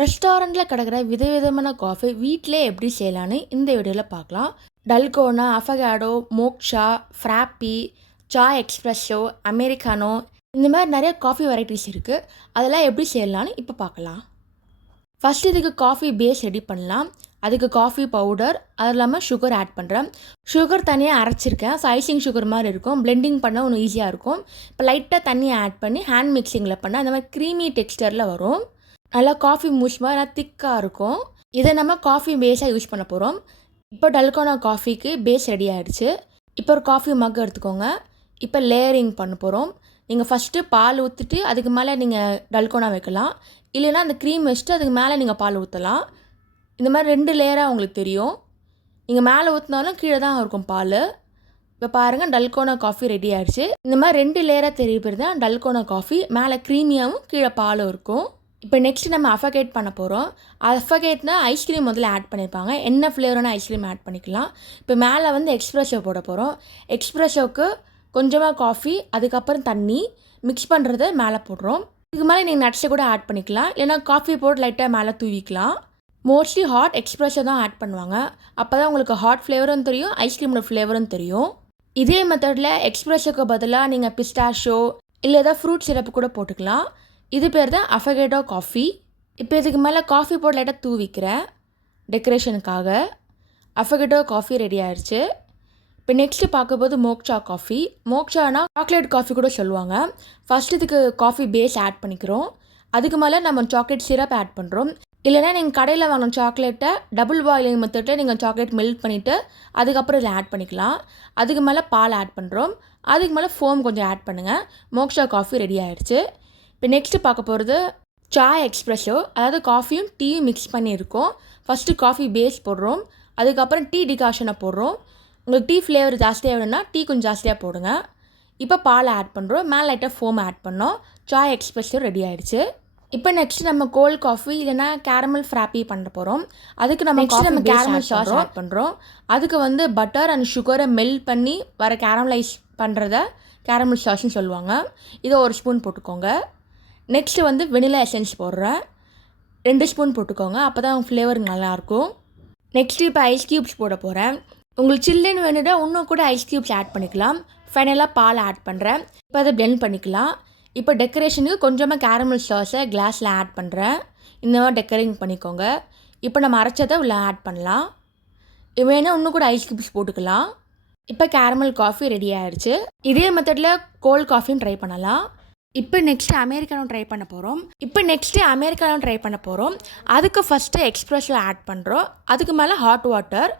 ரெஸ்டாரண்ட்டில் கிடைக்கிற விதவிதமான காஃபி வீட்டிலே எப்படி செய்யலான்னு இந்த வீடியோவில் பார்க்கலாம். Dalgona, அஃபகாடோ, moksha, ஃப்ராப்பி, Sai espresso, Americano இந்த மாதிரி நிறைய காஃபி வெரைட்டிஸ் இருக்குது. அதெல்லாம் எப்படி செய்யலான்னு இப்போ பார்க்கலாம். ஃபஸ்ட் இதுக்கு காஃபி பேஸ் ரெடி பண்ணலாம். அதுக்கு காஃபி பவுடர், அது இல்லாமல் சுகர் ஆட் பண்ணுறேன். சுகர் தனியாக அரைச்சிருக்கேன். ஐசிங் சுகர் மாதிரி இருக்கும். பிளெண்டிங் பண்ண ஒன்று ஈஸியாக இருக்கும். இப்போ லைட்டாக தண்ணியை ஆட் பண்ணி ஹேண்ட் மிக்சிங்கில் பண்ண அந்த மாதிரி க்ரீமி டெக்ஸ்டரில் வரும். நல்லா காஃபி மூஸ் மாதிரி நல்லா திக்காக இருக்கும். இதை நம்ம காஃபி பேஸாக யூஸ் பண்ண போகிறோம். இப்போ டல்கோனா காஃபிக்கு பேஸ் ரெடி ஆகிடுச்சு. இப்போ ஒரு காஃபி மக் எடுத்துக்கோங்க. இப்போ லேயரிங் பண்ண போகிறோம். நீங்கள் ஃபஸ்ட்டு பால் ஊற்றிட்டு அதுக்கு மேலே நீங்கள் டல்கோனா வைக்கலாம். இல்லைன்னா அந்த க்ரீம் வச்சுட்டு அதுக்கு மேலே நீங்கள் பால் ஊற்றலாம். இந்த மாதிரி 2 லேயராக உங்களுக்கு தெரியும். நீங்கள் மேலே ஊற்றினாலும் கீழே தான் இருக்கும் பால். இப்போ பாருங்கள், டல்கோனா காஃபி ரெடி ஆகிடுச்சு. இந்த மாதிரி 2 லேயராக தெரிய பேர் தான் டல்கோனா காஃபி. மேலே க்ரீமியாகவும் கீழே பாலும் இருக்கும். இப்போ நெக்ஸ்ட் நம்ம அஃபகேட் பண்ண போகிறோம். அஃபகேட்னா ஐஸ்கிரீம் முதல்ல ஆட் பண்ணியிருப்பாங்க. என்ன ஃப்ளேவரான ஐஸ்கிரீம் ஆட் பண்ணிக்கலாம். இப்போ மேலே வந்து எக்ஸ்ப்ரெஷோ போட போகிறோம். எக்ஸ்ப்ரெஷோவுக்கு கொஞ்சமாக காஃபி, அதுக்கப்புறம் தண்ணி மிக்ஸ் பண்ணுறத மேலே போடுறோம். இதுக்கு மேலே நீங்கள் நட்ஸை கூட ஆட் பண்ணிக்கலாம். இல்லைனா காஃபி போட்டு லைட்டாக மேலே தூவிக்கலாம். மோஸ்ட்லி ஹாட் எக்ஸ்ப்ரெஷோ தான் ஆட் பண்ணுவாங்க. அப்போ தான் உங்களுக்கு ஹாட் ஃப்ளேவரும் தெரியும், ஐஸ்கிரீமோட ஃப்ளேவரும் தெரியும். இதே மெத்தடில் எக்ஸ்ப்ரெஷோக்கு பதிலாக நீங்கள் பிஸ்டாஷோ இல்லை ஏதாவது ஃப்ரூட் சிரப்பு கூட போட்டுக்கலாம். இது பேர் தான் அஃபகேடோ காஃபி. இப்போ இதுக்கு மேலே காஃபி போட்டு லைட்டாக தூவிக்கிறேன் டெக்கரேஷனுக்காக. அஃபகேடோ காஃபி ரெடி ஆயிடுச்சு. இப்போ நெக்ஸ்ட்டு பார்க்கும்போது moksha coffee. Mokshana chocolate coffee கூட சொல்லுவாங்க. ஃபஸ்ட்டு இதுக்கு காஃபி பேஸ் ஆட் பண்ணிக்கிறோம். அதுக்கு மேலே நம்ம சாக்லேட் சிரப் ஆட் பண்ணுறோம். இல்லைனா நீங்கள் கடையில் வாங்கின சாக்லேட்டை டபுள் பாயிலிங் மெத்தடில் நீங்கள் சாக்லேட் மெல்ட் பண்ணிவிட்டு அதுக்கப்புறம் இதில் ஆட் பண்ணிக்கலாம். அதுக்கு மேலே பால் ஆட் பண்ணுறோம். அதுக்கு மேலே ஃபோம் கொஞ்சம் ஆட் பண்ணுங்கள். மோக்ஷா காஃபி ரெடி ஆகிடுச்சு. இப்போ நெக்ஸ்ட்டு பார்க்க போகிறது சாய் எக்ஸ்ப்ரெஷோ. அதாவது காஃபியும் டீயும் மிக்ஸ் பண்ணியிருக்கோம். ஃபஸ்ட்டு காஃபி பேஸ் போடுறோம். அதுக்கப்புறம் டீ டிகாஷனை போடுறோம். உங்களுக்கு டீ ஃப்ளேவர் ஜாஸ்தியாக வேணும்னா டீ கொஞ்சம் ஜாஸ்தியாக போடுங்க. இப்போ பால் ஆட் பண்ணுறோம். மேலே லைட்டாக ஃபோம் ஆட் பண்ணோம். சாய் எக்ஸ்ப்ரெஷோ ரெடி ஆகிடுச்சு. இப்போ நெக்ஸ்ட் நம்ம கோல்ட் காஃபி இல்லைனா கேரமல் ஃப்ராப்பி பண்ண போகிறோம். அதுக்கு நம்ம கேரமல் சாஸ் ஆட் பண்ணுறோம். அதுக்கு வந்து பட்டர் அண்ட் சுகரை மெல்ட் பண்ணி வர கேரமலைஸ் பண்ணுறத கேரமல் சாஸ்ன்னு சொல்லுவாங்க. இதை 1 ஸ்பூன் போட்டுக்கோங்க. நெக்ஸ்ட்டு வந்து வெனிலா எசன்ஸ் போடுறேன். 2 ஸ்பூன் போட்டுக்கோங்க. அப்போ தான் ஃப்ளேவர் நல்லாயிருக்கும். நெக்ஸ்ட்டு இப்போ ஐஸ் க்யூப்ஸ் போட போகிறேன். உங்களுக்கு சில்லுன்னு வேணுன்னா இன்னும் கூட ஐஸ் க்யூப்ஸ் ஆட் பண்ணிக்கலாம். ஃபைனலாக பால் ஆட் பண்ணுறேன். இப்போ அதை பிளெண்ட் பண்ணிக்கலாம். இப்போ டெக்கரேஷனுக்கு கொஞ்சமாக கேரமல் சாஸை கிளாஸில் ஆட் பண்ணுறேன். இந்த மாதிரி டெக்கரேட் பண்ணிக்கோங்க. இப்போ நம்ம அரைச்சதை உள்ள ஆட் பண்ணலாம். வேணால் இன்னும் கூட ஐஸ் க்யூப்ஸ் போட்டுக்கலாம். இப்போ கேரமல் காஃபி ரெடி ஆகிடுச்சு. இதே மெத்தடில் கோல்ட் காஃபியும் ட்ரை பண்ணலாம். இப்போ நெக்ஸ்ட்டு அமெரிக்கானோ ட்ரை பண்ண போகிறோம். அதுக்கு ஃபஸ்ட்டு எக்ஸ்ப்ரெஷோ ஆட் பண்ணுறோம். அதுக்கு மேலே ஹாட் வாட்டர்.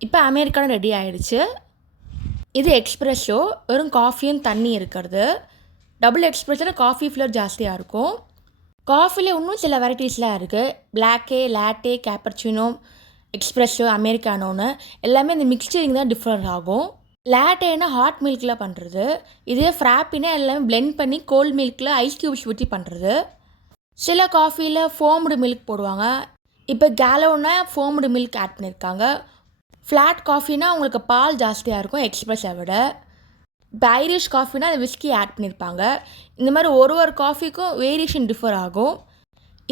இப்போ அமெரிக்கானோ ரெடி ஆகிடுச்சு. இது எக்ஸ்ப்ரெஷோ, வெறும் காஃபியும் தண்ணி இருக்கிறது. டபுள் எக்ஸ்ப்ரெஷோவில் காஃபி ஃப்ளேவர் ஜாஸ்தியாக இருக்கும். காஃபியில் இன்னும் சில வெரைட்டிஸ்லாம் இருக்குது. பிளாக்கே, லாட்டே, கேப்பர்ச்சினோ, எக்ஸ்ப்ரெஷோ, அமெரிக்கானோன்னு எல்லாமே இந்த மிக்சரிங் தான் டிஃப்ரெண்ட் ஆகும். லாட்டேனா ஹாட் மில்கில் பண்ணுறது. இதே ஃப்ராப்பினா எல்லாமே பிளெண்ட் பண்ணி கோல்ட் மில்கில் ஐஸ் க்யூப்ஸ் ஊற்றி பண்ணுறது. சில காஃபியில் ஃபோம்டு மில்க் போடுவாங்க. இப்போ கேலோனா ஃபோம்டு மில்க் ஆட் பண்ணியிருக்காங்க. ஃப்ளாட் காஃபினா உங்களுக்கு பால் ஜாஸ்தியாக இருக்கும் எக்ஸ்ப்ரெஸை விட. இப்போ ஐரிஷ் காஃபினா அது விஸ்கி ஆட் பண்ணியிருப்பாங்க. இந்த மாதிரி ஒரு காஃபிக்கும் வேரியேஷன் டிஃபர் ஆகும்.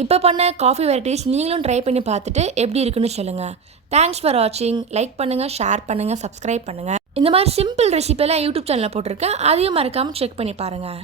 இப்போ பண்ண காஃபி வெரைட்டிஸ் நீங்களும் ட்ரை பண்ணி பார்த்துட்டு எப்படி இருக்குன்னு சொல்லுங்கள். தேங்க்ஸ் ஃபார் வாட்சிங். லைக் பண்ணுங்கள், ஷேர் பண்ணுங்கள், சப்ஸ்கிரைப் பண்ணுங்கள். இந்த மாதிரி சிம்பிள் ரெசிபியெல்லாம் யூடியூப் சேனலில் போட்டிருக்கேன். அதையும் மறக்காமல் செக் பண்ணி பாருங்கள்.